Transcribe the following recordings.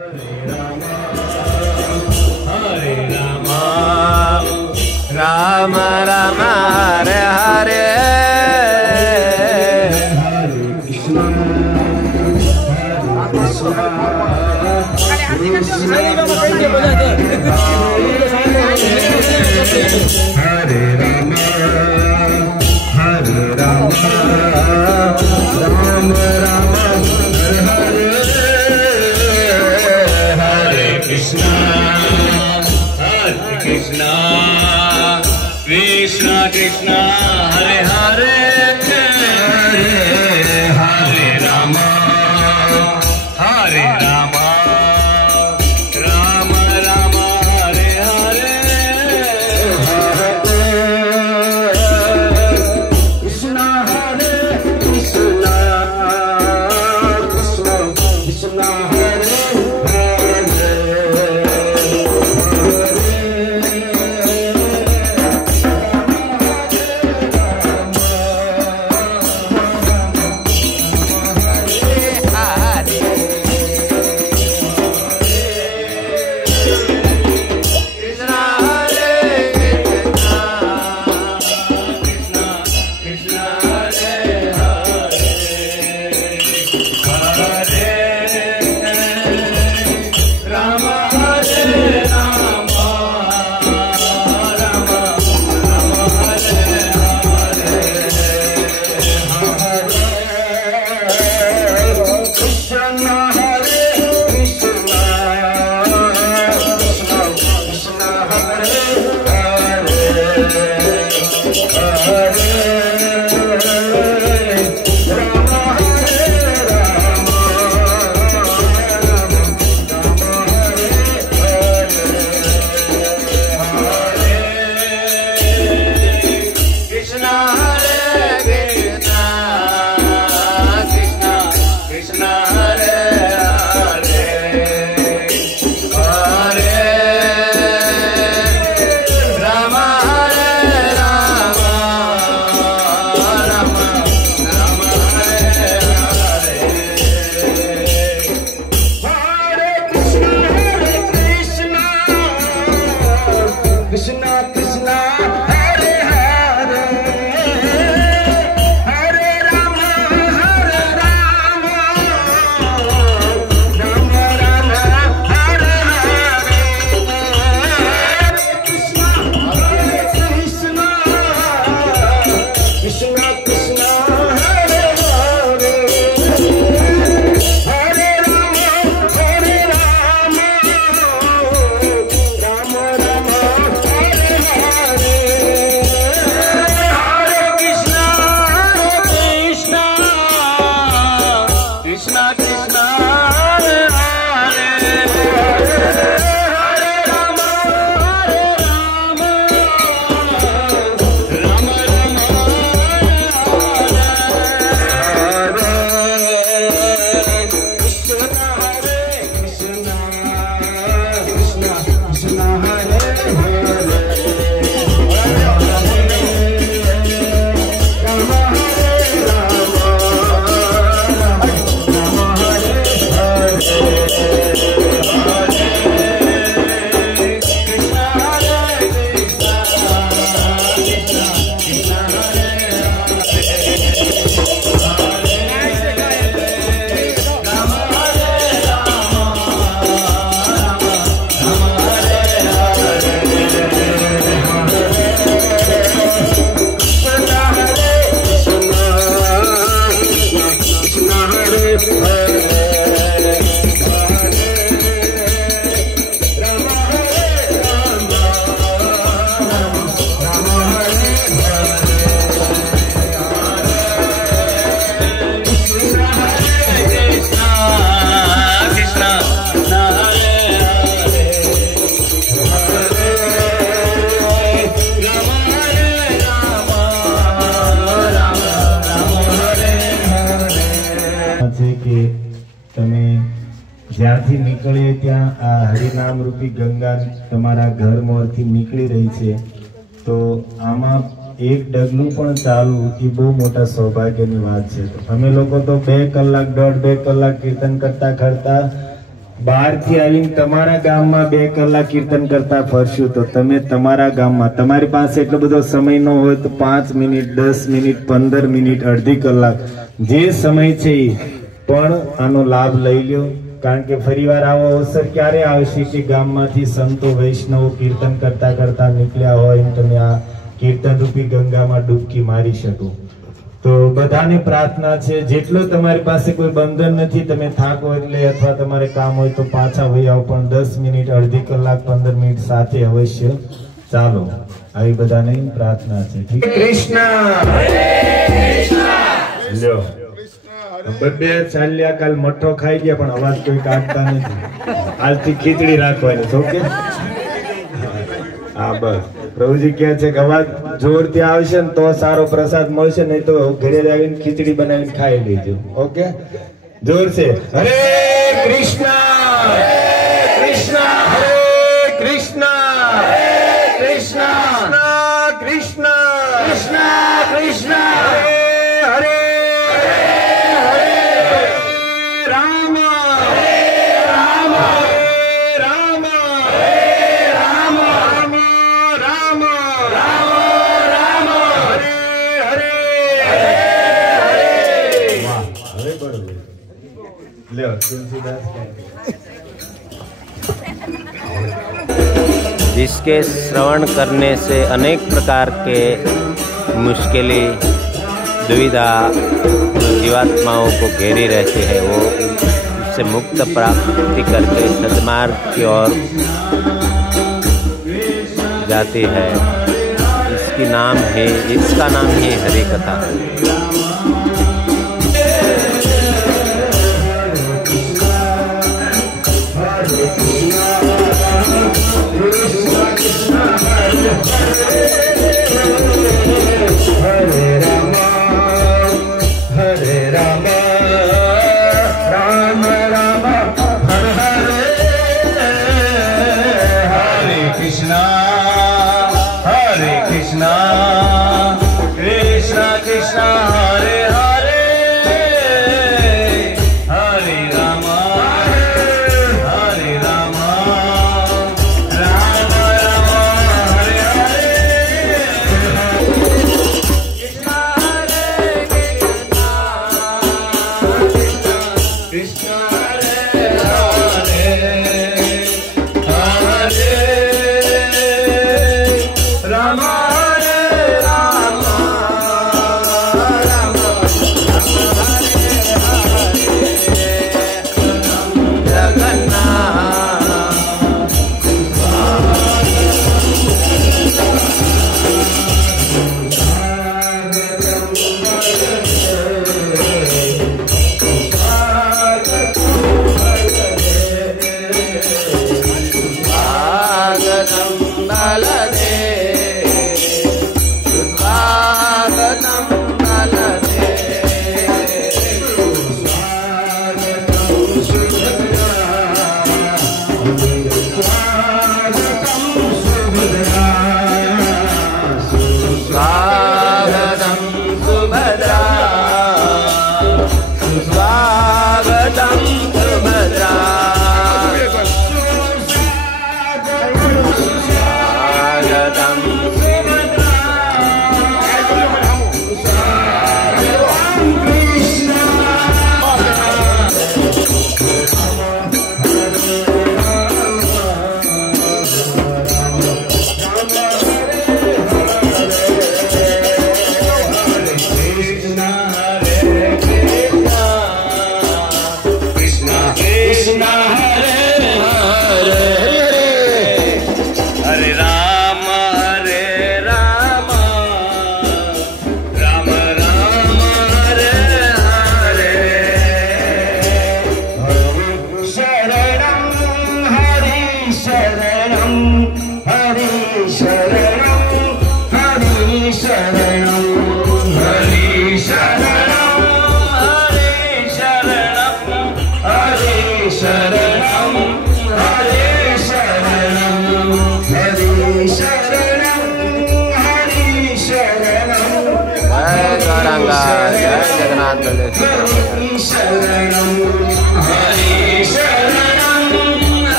Hare Rama, Rama Rama, Hare Hare, Hare Krishna, Hare Rama, Hare Rama, Rama Rama, Hare Hare, Krishna, Krishna, Krishna Krishna, Hare Hare, Hare Rama, Hare Rama, Rama Rama, Hare Hare, Krishna Hare Krishna, Krishna Krishna, Hare જ્યાંથી નીકળીએ ત્યાં આ હરિનામ રૂપી ગંગા તમારા ઘર મોરથી નીકળી રહી છે, તો આમાં એક ડગલું પણ ચાલવું એ બહુ મોટા સૌભાગ્યની વાત છે. અમે લોકો તો 2 કલાક 1.5-2 કલાક કીર્તન કરતા કરતા બહારથી આવીને તમારા ગામમાં 2 કલાક કીર્તન કરતા ફરશું તો તમે તમારા ગામમાં તમારી પાસે એટલો બધો સમય ન હોય તો 5 મિનિટ 10 મિનિટ 15 મિનિટ અડધી કલાક જે સમય છે પણ આનો લાભ લઈ લ્યો કારણ કે ફરીવાર આવો અવસર ક્યારે આવશે કે ગામમાંથી સંતો વૈષ્ણવો કીર્તન કરતા કરતા નીકળ્યા હોય અને તમે આ કીર્તન રૂપી ગંગામાં ડૂબકી મારી શકો तो बधाने प्रार्थना छे जेटलो तमारी पासे कोई बंधन नहीं तमे थाको एटले अथवा तमारे काम होय तो पाछा वही आओ पण 10 मिनिट अर्धी कलाक 15 मिनिट साथे अवश्य चालो आई बधाने प्रार्थना छे ठीक कृष्ण लो बब्बे चाल्या काल मठो खाई गया पण अवाज कोई काढता नहीं आजथी खीचड़ी राखवानी ओके हां बस प्रभुजी क्या छे કે અવાજ જોરથી આવશે ને તો સારો પ્રસાદ મળશે નહીં તો ઘરે આવીને ખીચડી બનાવીને ખાઈ લેજો ઓકે જોર से हरे कृष्ण कृष्ण हरे कृष्ण कृष्ण कृष्ण कृष्ण कृष्ण हरे हरे हरे राम हरे राम राम राम राम राम राम हरे हरे हरे वाह हरे बरोबर ले तुलसीदास जिसके श्रवण करने से अनेक प्रकार के मुश्किलें दुविधा जो जीवात्माओं को घेरी रहती है वो उससे मुक्त प्राप्ति करके सद्मार्ग की ओर जाती है। इसका नाम ही हरि कथा है। हरे राम राम राम हरे हरे हरे कृष्ण कृष्ण कृष्ण हरे हरे हरे राम राम राम हरे हरे कृष्ण हरे हरे हरे राम जगन्नाथ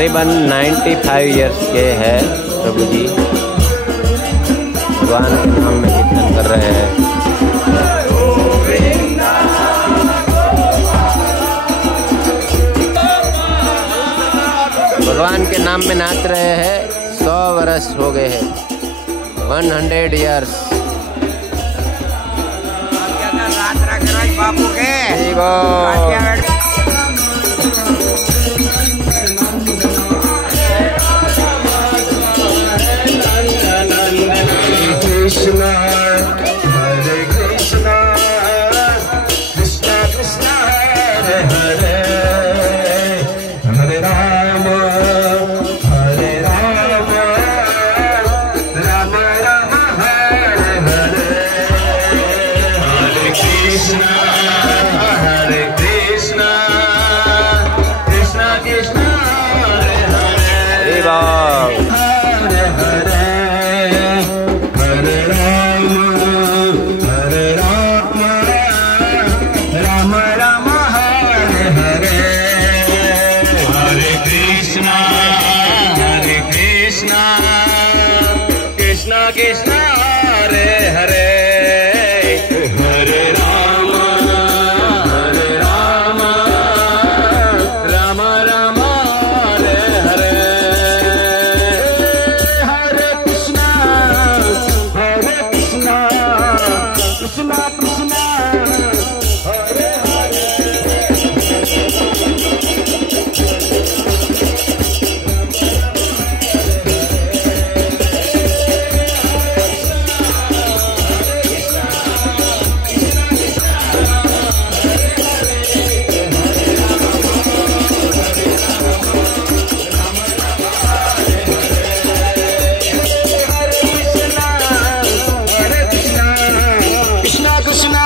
करीबन 95 इयर्स के है प्रभु जी। भगवान के नाम में कीर्तन कर रहे हैं। भगवान के नाम में नाच रहे हैं। 100 वर्ष हो गए हैं, 100 इयर्स। बापू के Krishna, Hare Krishna, Krishna Krishna, Hare Hare, Hare Rama, Hare Rama, Rama Rama, Hare Hare, Hare Krishna, Hare Krishna, Krishna Krishna, Hare Hare, Hari बोल। Hare Hare. Hare Rama, Hare Rama, Rama Rama, Hare Hare, Hare Krishna, Krishna Krishna, Hare Hare, Hare Rama, Rama Rama, Hare Hare, Hare Krishna, Krishna Krishna, Hare Hare. Krishna Krishna,